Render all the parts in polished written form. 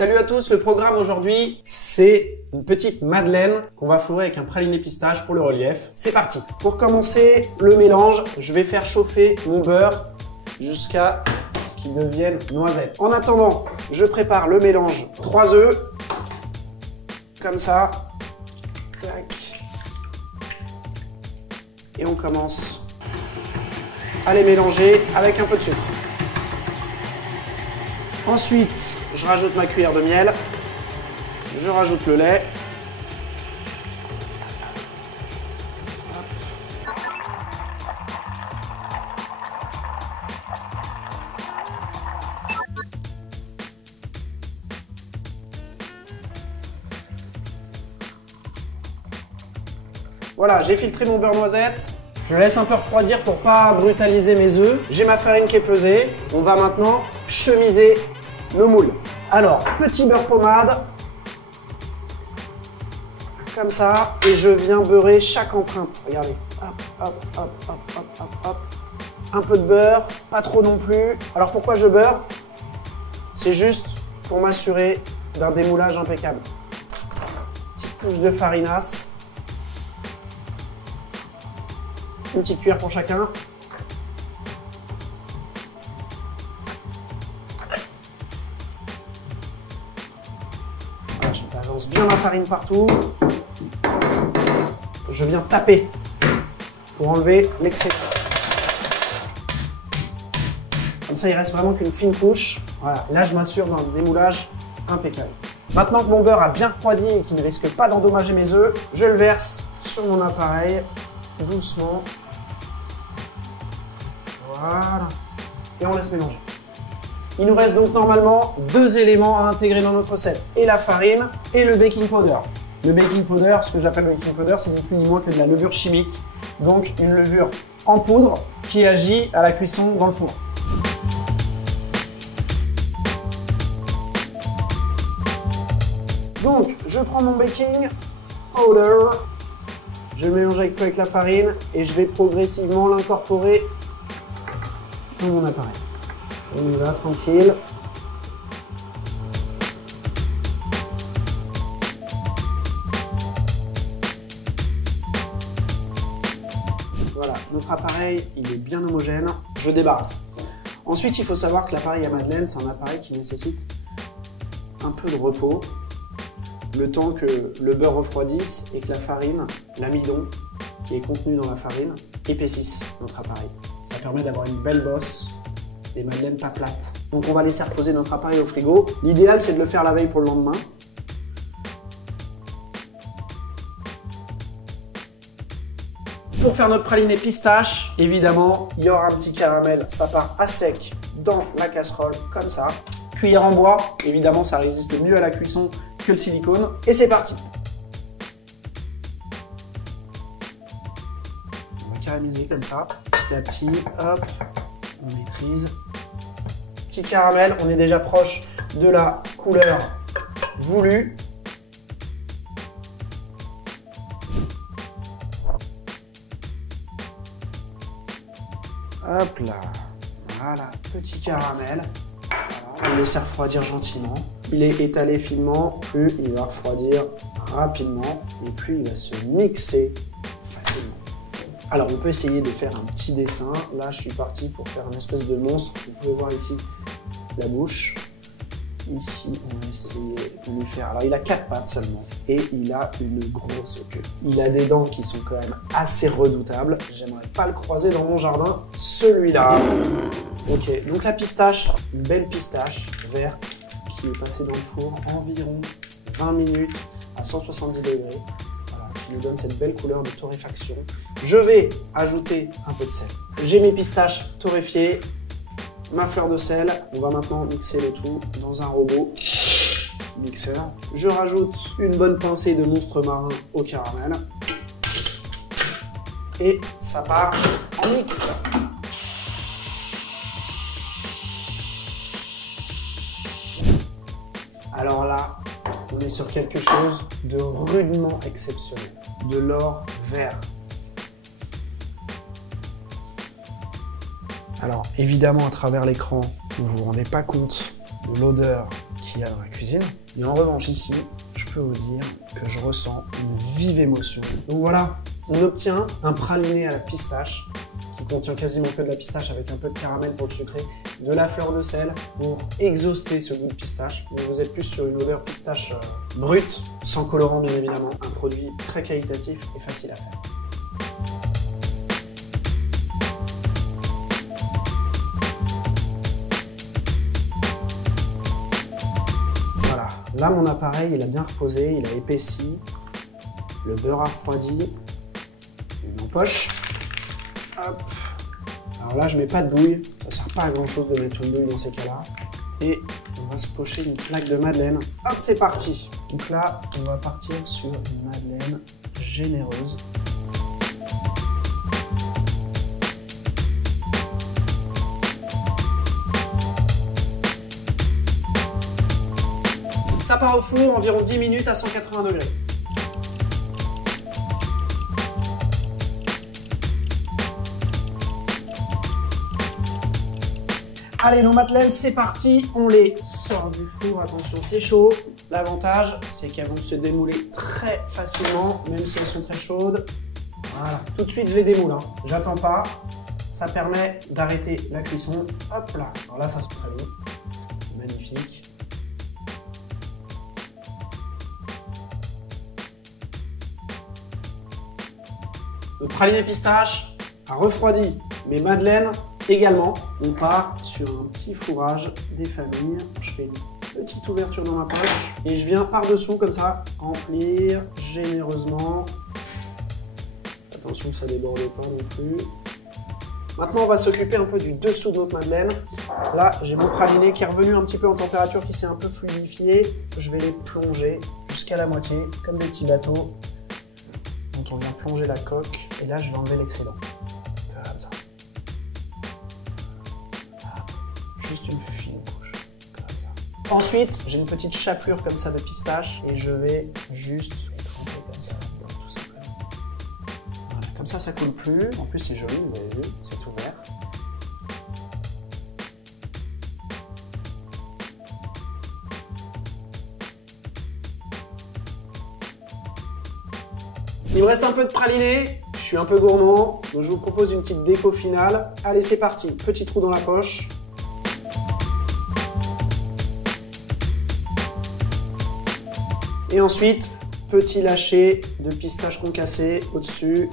Salut à tous, le programme aujourd'hui, c'est une petite madeleine qu'on va fourrer avec un praliné pistache pour le relief. C'est parti. Pour commencer le mélange, je vais faire chauffer mon beurre jusqu'à ce qu'il devienne noisette. En attendant, je prépare le mélange 3 œufs, comme ça. Tac. Et on commence à les mélanger avec un peu de sucre. Ensuite, je rajoute ma cuillère de miel, je rajoute le lait. Voilà, j'ai filtré mon beurre noisette. Je le laisse un peu refroidir pour pas brutaliser mes œufs. J'ai ma farine qui est pesée. On va maintenant chemiser le moule. Alors, petit beurre pommade. Comme ça. Et je viens beurrer chaque empreinte. Regardez. Hop, hop, hop, hop, hop, hop, hop. Un peu de beurre, pas trop non plus. Alors pourquoi je beurre? C'est juste pour m'assurer d'un démoulage impeccable. Petite touche de farinasse. Une petite cuillère pour chacun. Voilà, je balance bien ma farine partout. Je viens taper pour enlever l'excès. Comme ça, il reste vraiment qu'une fine couche. Voilà, là, je m'assure d'un démoulage impeccable. Maintenant que mon beurre a bien refroidi et qu'il ne risque pas d'endommager mes œufs, je le verse sur mon appareil, doucement. Voilà. Et on laisse mélanger. Il nous reste donc normalement 2 éléments à intégrer dans notre recette. Et la farine et le baking powder. Le baking powder, ce que j'appelle le baking powder, c'est ni plus ni moins que de la levure chimique. Donc une levure en poudre qui agit à la cuisson dans le four. Donc je prends mon baking powder. Je le mélange avec la farine et je vais progressivement l'incorporer dans mon appareil. On y va, tranquille. Voilà, notre appareil, il est bien homogène. Je débarrasse. Ensuite, il faut savoir que l'appareil à madeleine, c'est un appareil qui nécessite un peu de repos. Le temps que le beurre refroidisse et que la farine, l'amidon qui est contenu dans la farine, épaississe notre appareil. Ça permet d'avoir une belle bosse, des madeleines pas plates. Donc on va laisser reposer notre appareil au frigo. L'idéal, c'est de le faire la veille pour le lendemain. Pour faire notre praliné pistache, évidemment, il y aura un petit caramel. Ça part à sec dans la casserole, comme ça. Cuillère en bois, évidemment, ça résiste mieux à la cuisson que le silicone. Et c'est parti. On va caraméliser comme ça, petit à petit, hop, on maîtrise. Petit caramel, on est déjà proche de la couleur voulue. Hop là, voilà, petit caramel. On va le laisser refroidir gentiment. Il est étalé finement, plus il va refroidir rapidement et plus il va se mixer facilement. Alors on peut essayer de faire un petit dessin. Là je suis parti pour faire une espèce de monstre. Vous pouvez voir ici la bouche. Ici on va essayer de lui faire... Alors il a 4 pattes seulement et il a une grosse queue. Il a des dents qui sont quand même assez redoutables. J'aimerais pas le croiser dans mon jardin, celui-là. Ok, donc la pistache, une belle pistache verte qui est passée dans le four environ 20 minutes à 170 degrés. Voilà, qui nous donne cette belle couleur de torréfaction. Je vais ajouter un peu de sel. J'ai mes pistaches torréfiées, ma fleur de sel. On va maintenant mixer le tout dans un robot mixeur. Je rajoute une bonne pincée de monstre marin au caramel. Et ça part en mix. Alors là, on est sur quelque chose de rudement exceptionnel. De l'or vert. Alors évidemment, à travers l'écran, vous ne vous rendez pas compte de l'odeur qu'il y a dans la cuisine. Mais en revanche, ici, je peux vous dire que je ressens une vive émotion. Donc voilà, on obtient un praliné à la pistache qui contient quasiment que de la pistache avec un peu de caramel pour le sucrer, de la fleur de sel pour exhauster ce goût de pistache. Donc vous êtes plus sur une odeur pistache brute, sans colorant bien évidemment. Un produit très qualitatif et facile à faire. Voilà, là mon appareil il a bien reposé, il a épaissi, le beurre a refroidi, une empoche. Hop. Alors là, je mets pas de douille, ça sert pas à grand chose de mettre une douille dans ces cas-là. Et on va se pocher une plaque de madeleine. Hop, c'est parti. Donc là, on va partir sur une madeleine généreuse. Ça part au four environ 10 minutes à 180 degrés. Allez, nos madeleines, c'est parti, on les sort du four, attention, c'est chaud. L'avantage, c'est qu'elles vont se démouler très facilement, même si elles sont très chaudes. Voilà, tout de suite, je les démoule, hein. J'attends pas, ça permet d'arrêter la cuisson. Hop là, alors là, ça se très bon, c'est magnifique. Le praliné pistache a refroidi mes madeleines. Également, on part sur un petit fourrage des familles. Je fais une petite ouverture dans ma poche et je viens par-dessous comme ça, remplir généreusement. Attention que ça ne déborde pas non plus. Maintenant, on va s'occuper un peu du dessous de notre madeleine. Là, j'ai mon praliné qui est revenu un petit peu en température, qui s'est un peu fluidifié. Je vais les plonger jusqu'à la moitié, comme des petits bateaux dont on vient plonger la coque. Et là, je vais enlever l'excédent. Comme ça. Juste une fine couche, comme ça. Ensuite, j'ai une petite chapelure comme ça de pistache et je vais juste tremper comme ça, tout simplement. Voilà, comme ça, ça coule plus. En plus, c'est joli, vous avez vu, c'est ouvert. Il me reste un peu de praliné, je suis un peu gourmand, donc je vous propose une petite déco finale. Allez, c'est parti, petit trou dans la poche. Et ensuite, petit lâcher de pistache concassé au-dessus.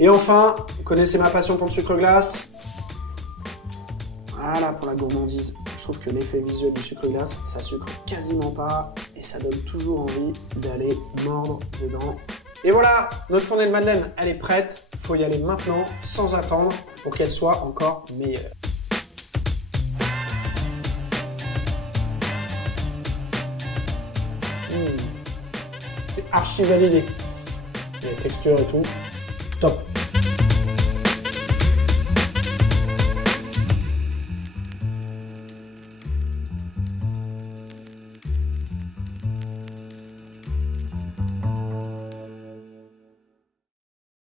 Et enfin, vous connaissez ma passion pour le sucre glace. Voilà pour la gourmandise. Je trouve que l'effet visuel du sucre glace, ça sucre quasiment pas et ça donne toujours envie d'aller mordre dedans. Et voilà, notre fondue de madeleine, elle est prête. Il faut y aller maintenant, sans attendre, pour qu'elle soit encore meilleure. C'est archi validé. Les textures et tout, top.